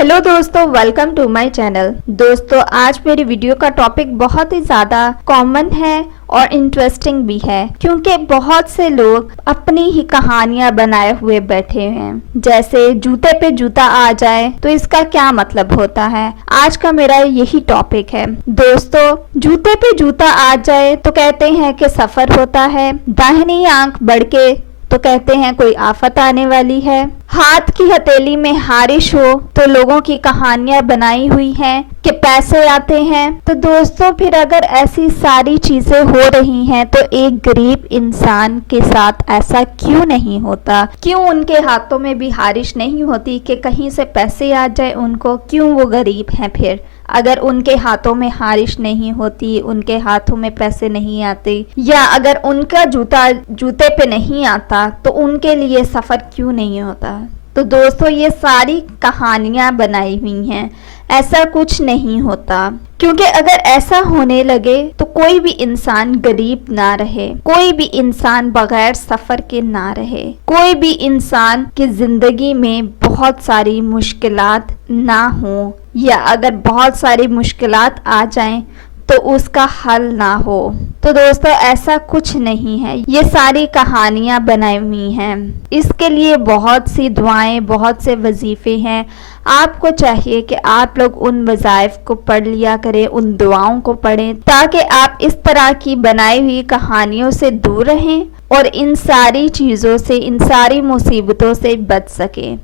Hello दोस्तों, welcome to my channel. दोस्तों, आज मेरी वीडियो का टॉपिक बहुत ही ज़्यादा कॉमन है और इंटरेस्टिंग भी है, क्योंकि बहुत से लोग अपनी ही कहानियां बनाए हुए बैठे हैं। जैसे जूते पे जूता आ जाए तो इसका क्या मतलब होता है, आज का मेरा यही टॉपिक है। दोस्तों, जूते पे जूता आ जाए तो कहते हैं कि सफ़र होता है, दाहिनी आंख बढ़ के तो कहते हैं कोई आफत आने वाली है, हाथ की हथेली में हारिश हो तो लोगों की कहानियां बनाई हुई हैं कि पैसे आते हैं। तो दोस्तों, फिर अगर ऐसी सारी चीजें हो रही हैं तो एक गरीब इंसान के साथ ऐसा क्यों नहीं होता? क्यों उनके हाथों में भी हारिश नहीं होती कि कहीं से पैसे आ जाए उनको? क्यों वो गरीब हैं? फिर अगर उनके हाथों में हारिश नहीं होती, उनके हाथों में पैसे नहीं आते, या अगर उनका जूता जूते पे नहीं आता तो उनके लिए सफ़र क्यों नहीं होता? तो दोस्तों, ये सारी कहानियां बनाई हुई हैं, ऐसा कुछ नहीं होता। क्योंकि अगर ऐसा होने लगे तो कोई भी इंसान गरीब ना रहे, कोई भी इंसान बगैर सफ़र के ना रहे, कोई भी इंसान की ज़िंदगी में बहुत सारी मुश्किलात ना हो, या अगर बहुत सारी मुश्किलात आ जाएं तो उसका हल ना हो। तो दोस्तों, ऐसा कुछ नहीं है, ये सारी कहानियां बनाई हुई हैं। इसके लिए बहुत सी दुआएं, बहुत से वजीफे हैं। आपको चाहिए कि आप लोग उन वज़ाइफ को पढ़ लिया करें, उन दुआओं को पढ़ें, ताकि आप इस तरह की बनाई हुई कहानियों से दूर रहें और इन सारी चीज़ों से, इन सारी मुसीबतों से बच सकें।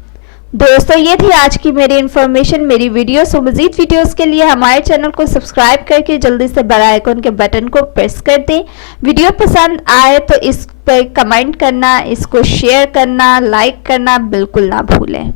दोस्तों, ये थी आज की मेरी इन्फॉर्मेशन, मेरी वीडियोस और मज़ीद वीडियोस के लिए हमारे चैनल को सब्सक्राइब करके जल्दी से बेल आइकन के बटन को प्रेस कर दें। वीडियो पसंद आए तो इस पर कमेंट करना, इसको शेयर करना, लाइक करना बिल्कुल ना भूलें।